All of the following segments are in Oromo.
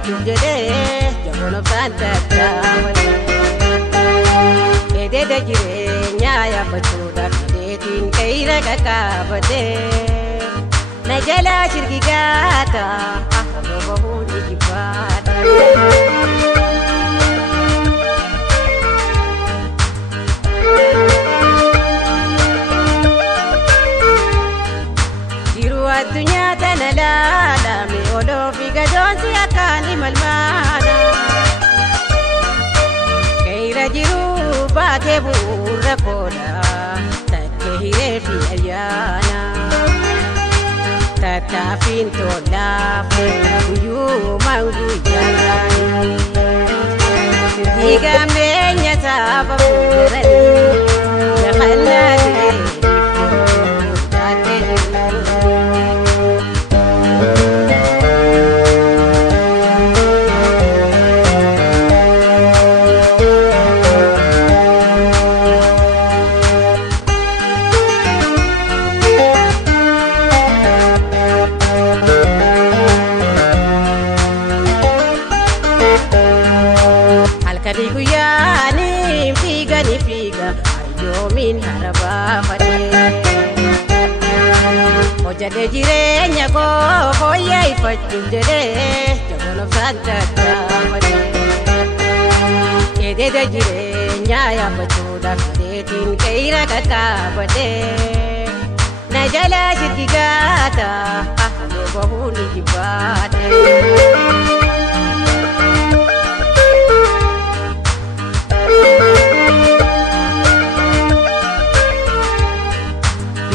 ifachuuf jedhee jaboon obsaan tattaafate. Eededa jireenyaa yaabbachuudhaaf fideetiin qe'ira qaqqaabate. Na jalaa shirgigaata akka bahuun ijibbaata. Jiru addunyaa tana laalame oloofi gadoonsi akkaan imalmaana. Qe'ira jiru baatee bu'uura kooda takkee hireefi ayyaana. Tattaafin tolaafu guyyuumaan guyyaarraan sirrii gameenya saba fuudhanii yakannaa ta'eef taatee jirtu. Guyyaanii fiiga ayyoomiin harabaafate. Hojjatee jireenya koo fooyyee ifachuuf jedhee jaboon obsaan tattaafate. Eededa jireenyaa yaabbachuudhaaf fideetiin qe'ira qaqqaabate. Na jalaa shirgigaata akka bahuun ijibbaate.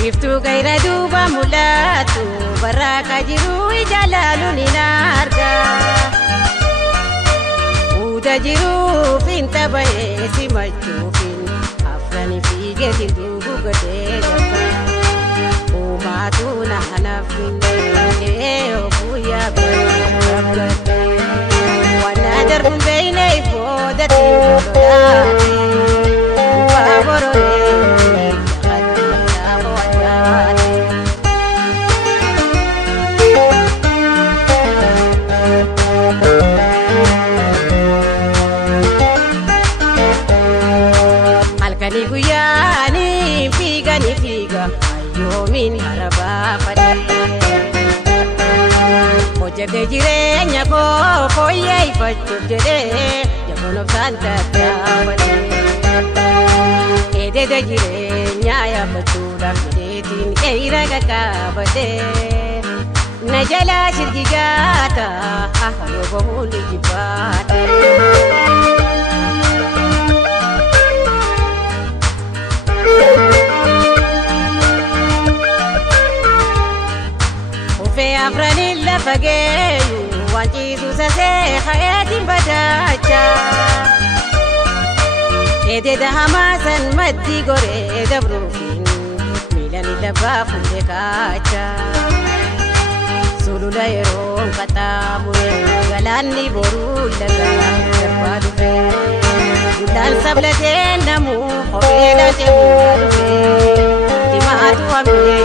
Iftuu qe'ira duuba mul'atu barraaqaa jiru ija laaluun hin arga. Uda jiruufin taphee simachuufin afranii fiigeetiin duubu godhee jabba. Uumaatu naanaaf minnee guyyaa biroo wanna darbuun beeyne ifoodatiin lolaate bu'aa bororee. Halkanii guyyaanii fiiga ayyoomiin harabaafate. Hojjatee jireenya koo fooyyee ifachuuf jedhee jaboon obsaan tattaafate. Eededa jireenyaa yaabbachuudhaaf fideetiin qe'ira qaqqaabate. Na jalaa shirgigaata akka bahuun ijibbaate. Ufee afraniin lafa geeyu waan ciisu sasee hayatiin badaacha. Eededa hamaasan maddii goree dabruufin miilan lafaa fuudhee kaacha. Sulula yeroon qaxxaamure galaanni boruu lagaa darbaa dhufe. Dulaan sablateen namuu kophee laatee bu'aa dhufe. Dimaatu hamee